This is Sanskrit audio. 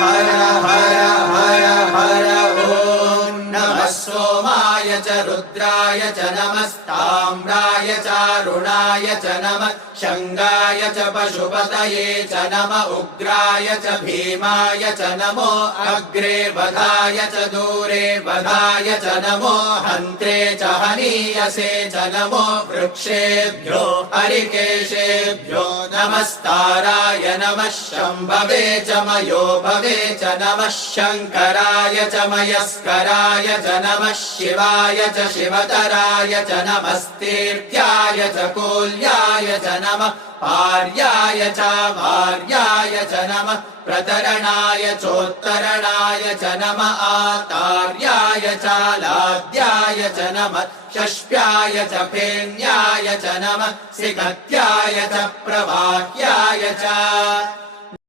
हर हर हर हर ॐ नमः सोमाय च रुद्राय च नमस्ताम्राय चारुणाय च नमः शङ्गाय च पशुपतये च नम उग्राय च भीमाय च नमो अग्रे वधाय च दूरे वधाय च नमो हन्त्रे च हनीयसे च नमो वृक्षेभ्यो हरिकेशेभ्यो नमस्ताराय नमः शम्भवे च मयो भवे च नमः शङ्कराय च मयस्कराय च नमः शिवाय च शिवतराय च नमस्तेत्याय च कोल्याय च नमः पार्याय च वार्याय च नमः प्रतरणाय चोत्तरणाय च नमः आतार्याय च लाद्याय च नमः षष्ठ्याय च फेन्याय च नमः सिगत्याय च प्रवाह्याय च